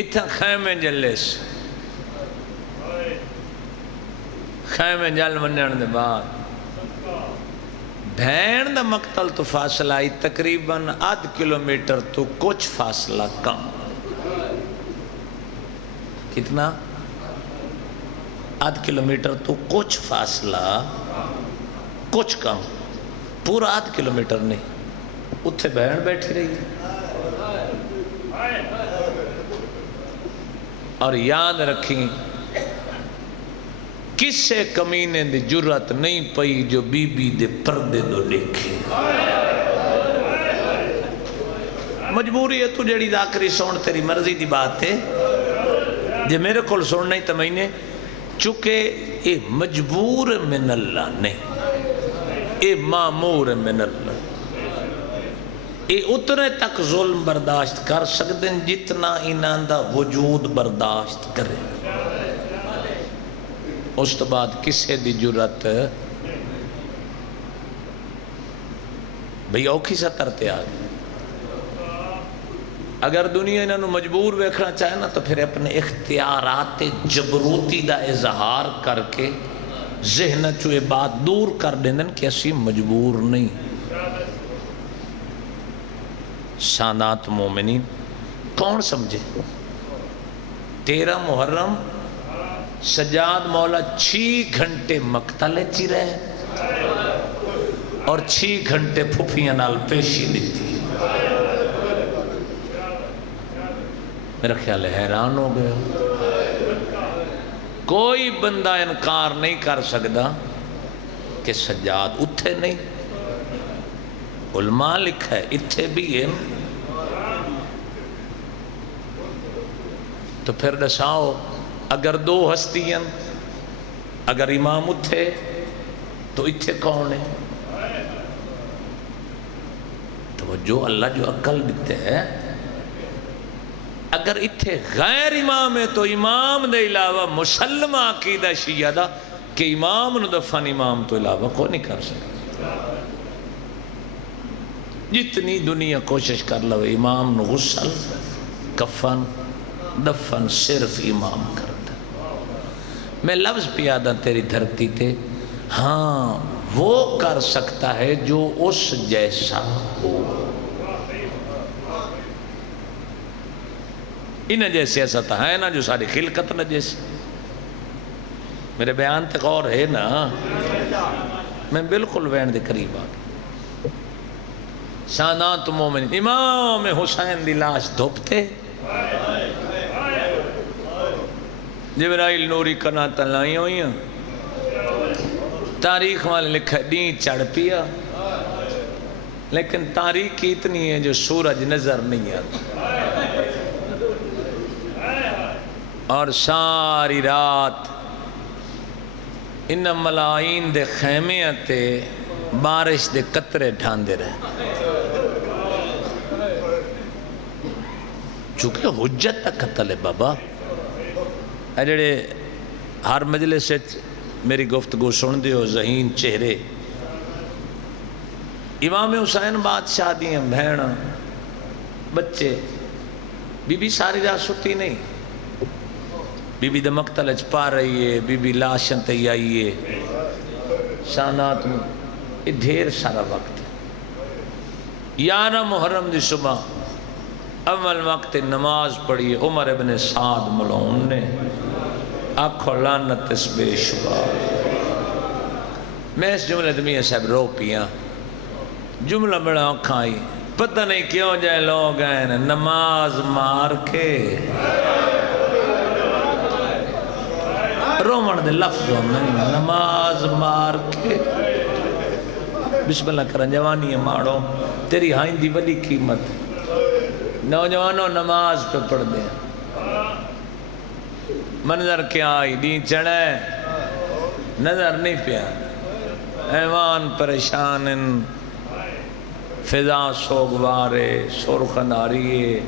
اتھا خیمے جلیس خیمے جل منن دے بعد بھین دا مقتل تو فاصلہ آئی تقریباً 1.5 کلومیٹر تو کچھ فاصلہ کم کتنا 1.5 کلومیٹر تو کچھ فاصلہ کچھ کم پورا 1.5 کلومیٹر نہیں اتھے بہن بیٹھی رہی اور یاد رکھیں کسے کمینے دی جرات نہیں پئی جو بی بی دے پردے دو دیکھیں مجبوری ہے تو جڑی داکری سون تیری مرضی دی بات ہے جے میرے کول سون نہیں تمہینے چونکہ اے مجبور من اللہ نہیں اے معمور من اللہ اے اتنے تک ظلم برداشت کر سکتے ہیں جتنا انہاں دا وجود برداشت کرے اس تو بعد کسے دی جرات بھئی اوکھی سطر تے آگے اگر دنیا انہوں مجبور ویکھنا چاہے نا تو پھر اپنے اختیارات جبروتی دا اظہار کر کے ذہن چوئے بات دور کر دیندن کہ اسی مجبور نہیں سادات مومنین کون سمجھے 13 محرم سجاد مولا 6 گھنٹے مقتل چی رہے اور 6 گھنٹے پھوپیاں نال پیشی دیتی میرا خیال ہے حیران ہو گیا کوئی بندہ انکار نہیں کر سکتا کہ سجاد اتھے نہیں علماء لکھا ہے اتھے بھی ہے تو پھر دساؤ اگر 2 ہستیاں اگر امام اتھے تو اتھے کون ہے تو وہ جو اللہ جو عقل دیتے ہیں اگر اتھے غیر امام ہے تو امام دے علاوہ مسلمہ عقیدہ شیعہ دا کہ امام نو دفن امام تو علاوہ کو نہیں کر سکتا جتنی دنیا کوشش کر لو امام نو غسل کفن دفن صرف امام کرتا میں لفظ پیادہ تیری دھرتی تے ہاں وہ کر سکتا ہے جو اس جیسا ہو انہیں جیسے ایسا تھا ہے نا جو ساری خلقت نہ جیسے میرے بیان تک اور ہے نا میں بالکل وین دے قریب آگے سادات مومن امام حسین دی لاش دھوپتے جبرائیل نوری کنا تلائی ہوئی ہیں تاریخ والے لکھا دین چڑھ پیا لیکن تاریخ کی اتنی ہے جو سورج نظر نہیں آتا اور ساری رات ان ملائین دے خیمے آتے بارش دے قطرے ڈھاندے رہے چونکہ حجت تک قتل ہے بابا اجڑے ہر مجلس سے میری گفتگو سن دیو ذہین چہرے امام حسین بادشاہ دیاں بہناں بچے بی بی ساری رات ستی نہیں بی بی دے مقتل اچ پا رہی ہے بی بی لاشن تے آئی ہے شانات میں یہ ڈھیر سارا وقت ہے 11 محرم دی صبح اول وقت نماز پڑھی عمر ابن سعد ملعون نے آنکھوں لعنت اس بے شبار میں اس جملے دمیہ صاحب رو پیا جملہ بڑا آنکھاں آئی پتہ نہیں کیوں جائے لوگ ہیں نماز مار کے رومن دے لفظوں میں نماز مار کے بسم اللہ کرن جوانی ماڑو تیری ہائیں دی بڑی قیمت نوجوانوں نماز پہ پڑھ دیں منظر کیا آئی دین چڑھے نظر نہیں پیا ایوان پریشان فضا سوگوارے سرخ اندھاریے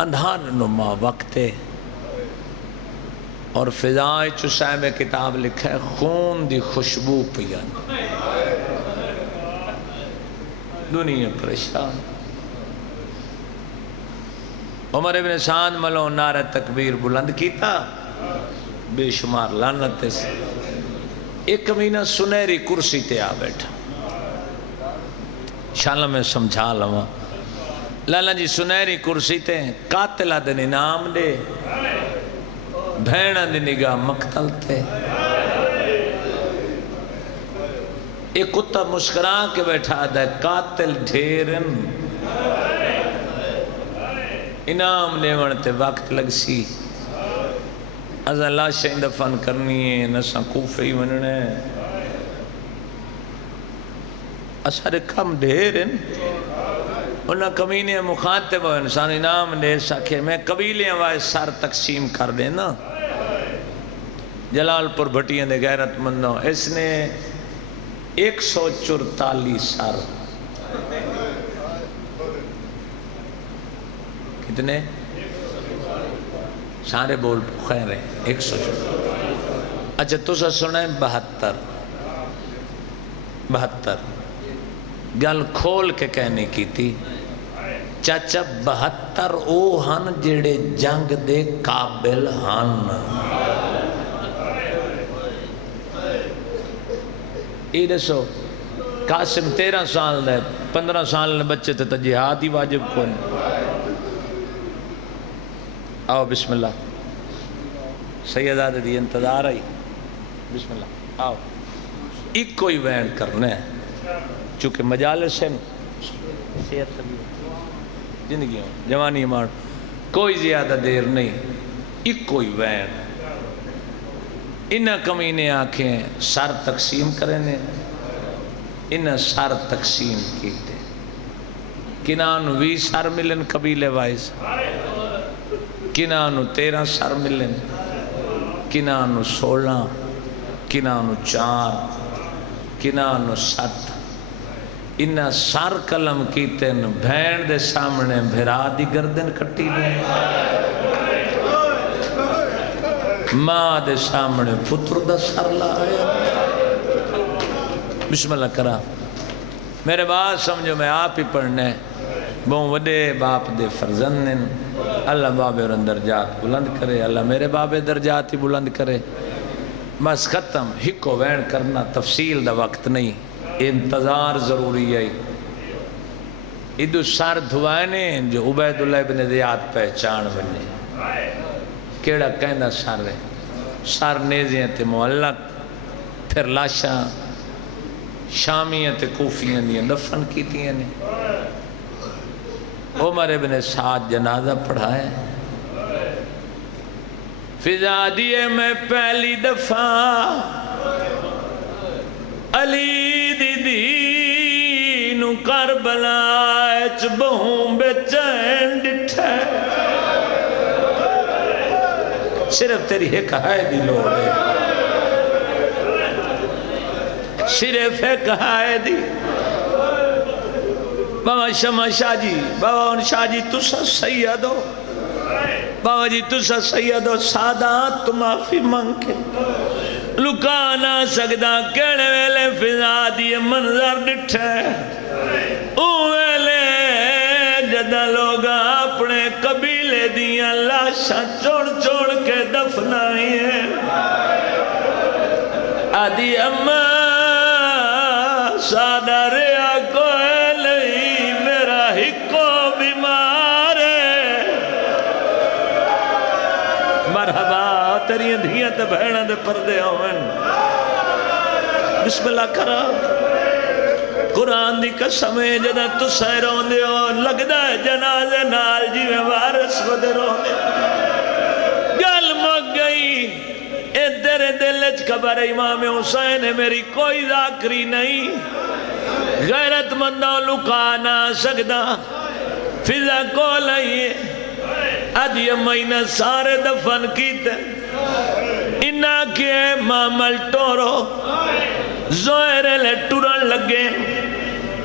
اندھار نما وقت اور فضائے چسائے میں کتاب لکھا ہے خون دی خوشبو پیان دنیا پریشان عمر ابن سعد ملو نعرہ تکبیر بلند کیتا بے شمار لعنت سے ایک کمینہ سنہری کرسی تے آ بیٹھا شالا میں سمجھا لوا لالا جی سنہری کرسی تے قاتلہ دن انعام دے بھیڑا دی نگاہ مقتل تے ایک کتا مسکران کے بیٹھا دے قاتل ڈھیرن انعام لیون تے وقت لگ سی از اللہ شہین دفن کرنی ہے نسا کوفے ہی مننے اثر کم ڈھیرن انہاں کمینے مخاطب ہو انسان انعام دے سکے میں قبیلے وائے سر تقسیم کر دینا جلال پور بھٹیاں دے غیرت مندوں اس نے 144 سر کتنے سارے بول خیر ہیں 144 اچھا تو سا سنیں 72 گل کھول کے کہنے کی تھی چاچا 72 او ہن جڑے جنگ دے قابل ہن یہ دسو قاسم 13 سال دے 15 سال نے بچے تھے تو جہاد ہی واجب کون آؤ بسم اللہ سیدہ دی انتظار آئی بسم اللہ آؤ ایک کوئی وین کرنا ہے چونکہ مجالس ہیں صحت سبھی زندگی ہوں جوانی مار کوئی زیادہ دیر نہیں ایک کوئی وین انہاں کمینے آنکھیں سر تقسیم کرنے انہاں سر تقسیم کیتے کنانو 20 سر ملن قبیلے وائز کنانو 13 سر ملن کنانو 16 کنانو 4 کنانو 7 انہاں سر قلم کیتے بھین دے سامنے بھرا دی گردن کٹی دے ماں دے سامنے پتر دا سر لائے بسم اللہ کرا میرے بات سمجھو میں آپ ہی پڑھنے بہن وڈے باپ دے فرزندن اللہ بابے اور درجات بلند کرے اللہ میرے بابے درجات ہی بلند کرے بس ختم ہکو وین کرنا تفصیل دا وقت نہیں انتظار ضروری ہے ادو سر دھوانے جو عبید اللہ بن زیاد پہچان بنے کیڑا کہندہ سر ہے سر نیزیاں تے معلق پھر لاشاں شامیاں تے کوفیاں دیاں دفن کیتیاں نے عمر ابن سعد جنازہ پڑھائے فضا دیے میں پہلی دفعہ علی دی دینو کربلا اچ بہوں بے چین ڈٹھے صرف تیری ایک ہے دی لوڑ ہے صرف ایک ہے دی بابا شمع شاہ جی بابا ان شاہ جی تسا سید ہو بابا جی تسا سید ہو سادات تو معافی مانگ کے لکانا سکدا کہنے ویلے فضا دیے منظر ڈٹھے اویلے جدہ لوگا اپنے قبیلے دیاں لاشاں چوڑ چوڑ کے دفنائی ہیں آدھی اماں سادہ ریا کوئے لئی میرا ہکو بیمار ہے مرحبا تیری دھیاں تے بھیڑاں دے پردے ہوئن بسم اللہ کرا قرآن دی قسم ہے جدہ تو سہروں دے ہو لگدہ ہے جنازے نال جی میں وارس ودے رہوں دے گل مگ گئی اے تیرے دلچ خبر امام حسین ہے میری کوئی ذاکری نہیں غیرت مندوں لکا نہ سکدا فضا کو لئیے ادھی مہینہ سارے دفن کیتے انہاں کے مامل ٹورو زہرے لے ٹورن لگے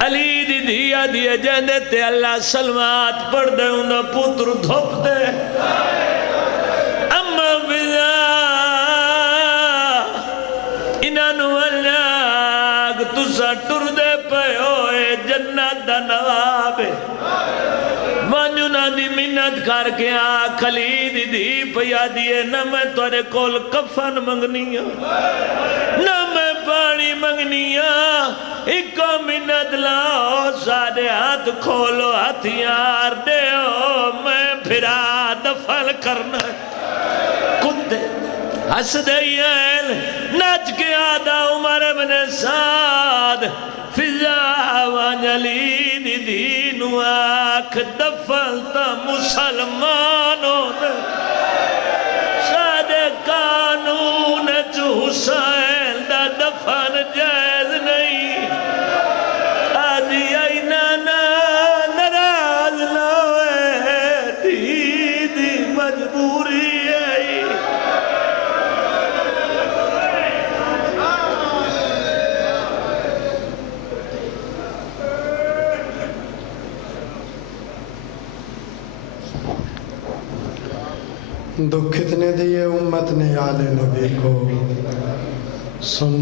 علی دی دھیا دیا جہنے تے اللہ سلمات پڑھ دے انہاں پتر دھوپ دے اما فضا انہاں نو اللہ تسا ٹر دے پہ ہوئے جنت دا نواب مانجو نا دی منت کر کے خلی دی دی پیا دیئے نہ میں تورے کول کفن منگنیا نہ میں پانی منگنیا ایک منت لاؤ سارے ہاتھ کھولو ہتھیار دیو میں پھرا دفن کرنا کتے ہس دیئل نچ کے آدھا عمر بن سعد فضا وانجلی دی دینو آکھ دفن تا مسلمانوں نے سادے قانون جو حسین دا دفن جائز نہیں آدھی آئی نانا نراز لوے دی مجبوری آئی دکھ اتنے دیے امت نے آل نبی کو سن